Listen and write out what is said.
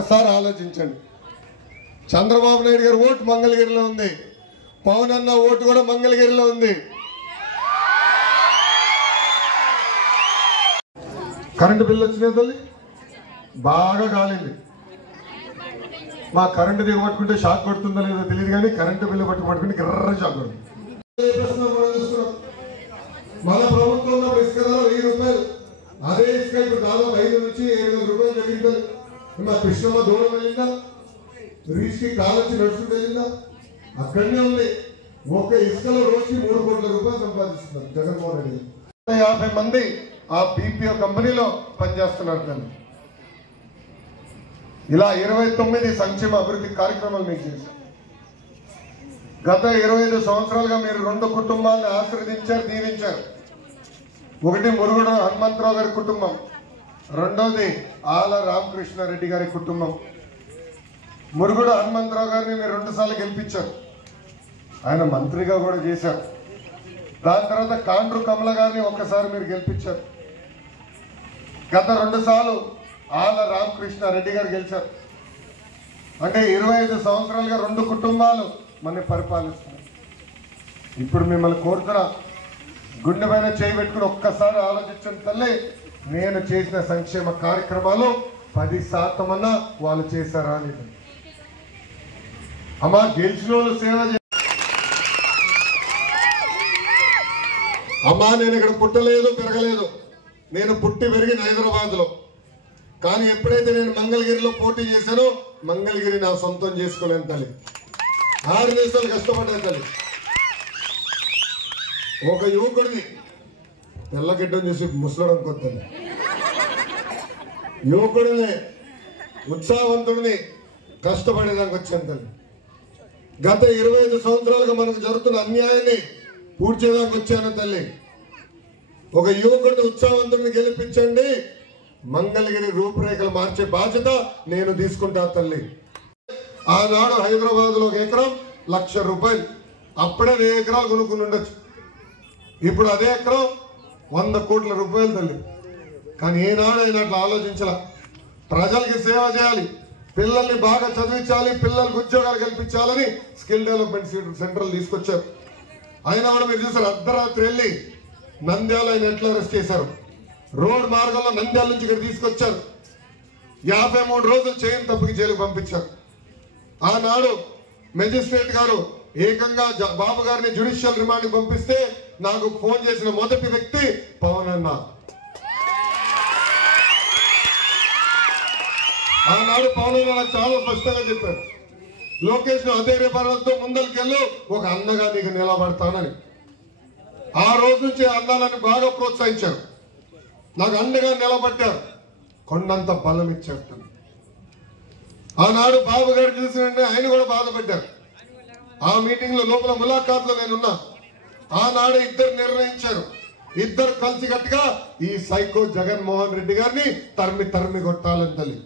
ఒక్కసారి ఆలోచించండి. చంద్రబాబు నాయుడు గారి ఓటు మంగళగిరిలో ఉంది, పవన్ అన్న ఓటు కూడా మంగళగిరిలో ఉంది. కరెంటు బిల్లు వచ్చినాయి తల్లి, బాగా కాలింది. మా కరెంటు దిగు పట్టుకుంటే షాక్ కొడుతుందో లేదో తెలియదు, కానీ కరెంటు బిల్లు పట్టుకుంటే గిర్ర షాక్ కొడుతుంది. మన ప్రభుత్వంలో ఇసుక ధర 1000 రూపాయలు, అదే ఇసుక ఇప్పుడు దాదాపు 5 నుంచి 700 రూపాయలు పెరిగింది. మా కృష్ణమ్మ దూరం వెళ్ళిందా, రీచ్కి కాలొచ్చి నడుచుకుంటూ వెళ్ళిందా, అక్కడనే ఉంది. ఒక ఇసుకలో రోజుకి 3 కోట్ల రూపాయలు సంపాదిస్తున్నారు జగన్మోహన్ రెడ్డి. 50 మంది ఆ బీపీఓ కంపెనీలో పనిచేస్తున్నారు. దాన్ని ఇలా 29 సంక్షేమ అభివృద్ధి కార్యక్రమాలు మీకు చేశారు. గత 25 సంవత్సరాలుగా మీరు 2 కుటుంబాలను ఆశీర్వదించారు, దీవించారు. ఒకటి మురుగుడు హనుమంతరావు గారి కుటుంబం, రెండోది ఆల రామకృష్ణారెడ్డి గారి కుటుంబం. మురుగుడు హనుమంతరావు గారిని మీరు 2 సార్లు గెలిపించారు, ఆయన మంత్రిగా కూడా చేశారు. దాని తర్వాత కాండ్రు కమల గారిని ఒక్కసారి మీరు గెలిపించారు. గత 2 సార్లు ఆల రామకృష్ణారెడ్డి గారు గెలిచారు. అంటే 25 సంవత్సరాలుగా 2 కుటుంబాలు మనని పరిపాలిస్తున్నారు. ఇప్పుడు మిమ్మల్ని కోరుతున్నా, గుండె పైన చేయి పెట్టుకుని ఒక్కసారి ఆలోచించండి తల్లి, నేను చేసిన సంక్షేమ కార్యక్రమాలు 10% అన్నా వాళ్ళు చేశారా అనేది. అమ్మా గెలిచిన వాళ్ళు సేవ అమ్మా, నేను ఇక్కడ పుట్టలేదు పెరగలేదు, నేను పుట్టి పెరిగిన హైదరాబాద్లో. కానీ ఎప్పుడైతే నేను మంగళగిరిలో పోటీ చేశానో మంగళగిరి నా సొంతం చేసుకోలేను తల్లి. 6 దేశాలు కష్టపడ్డాను తల్లి. ఒక యువకుడిని తెల్లగిడ్డం చేసి ముసలడం కొత్తది, యువకుడిని ఉత్సాహవంతుడిని కష్టపడేదానికి వచ్చాను తల్లి. గత 25 సంవత్సరాలుగా మనకు జరుగుతున్న అన్యాయాన్ని పూడ్చేదానికి వచ్చాను తల్లి. ఒక యువకుడిని ఉత్సాహవంతుడిని గెలిపించండి, మంగళగిరి రూపురేఖలు మార్చే బాధ్యత నేను తీసుకుంటా తల్లి. ఆనాడు హైదరాబాద్ లో 1 ఎకరం 1,00,000 రూపాయలు, అప్పుడే 1000 ఎకరాలు కొనుక్కుని ఉండొచ్చు. ఇప్పుడు అదే ఎకరం 100 కోట్ల రూపాయలు తల్లి. కానీ ఏనాడు అయినట్లు ఆలోచించాల. ప్రజలకి సేవ చేయాలి, పిల్లల్ని బాగా చదివించాలి, పిల్లలకు ఉద్యోగాలు కల్పించాలని స్కిల్ డెవలప్మెంట్ సెంటర్లు తీసుకొచ్చారు. అయినా కూడా మీరు చూసారు, అర్ధరాత్రి వెళ్ళి నంద్యాల ఆయన ఎట్లా అరెస్ట్ చేశారు, రోడ్ మార్గంలో నంద్యాల నుంచి ఇక్కడ తీసుకొచ్చారు. 53 రోజులు చేయని తప్పుకి జైలుకు పంపించారు. ఆనాడు మెజిస్ట్రేట్ గారు ఏకంగా బాబు గారిని జ్యుడిషియల్ రిమాండ్కి పంపిస్తే నాకు ఫోన్ చేసిన మొదటి వ్యక్తి పవన్ అన్న. ఆనాడు పవన్ అన్న నాకు చాలా స్పష్టంగా చెప్పారు, లోకేష్ ను అధైర్యపడడంతో ముందరికెళ్ళు, ఒక అన్నగా నీకు నిలబడతానని. ఆ రోజు నుంచి అన్నాలని బాగా ప్రోత్సహించారు, నాకు అండగా నిలబడ్డారు, కొండంత బలం ఇచ్చారు. ఆనాడు బాబు గారు చూసిన ఆయన కూడా బాధపడ్డారు. ఆ మీటింగ్ లో లోపల ములాఖాత్లో నేనున్నా. ఆనాడు ఇద్దరు నిర్ణయించారు, ఇద్దరు కలిసి గట్టిగా ఈ సైకో జగన్మోహన్ రెడ్డి గారిని తరిమి కొట్టాలని తల్లి.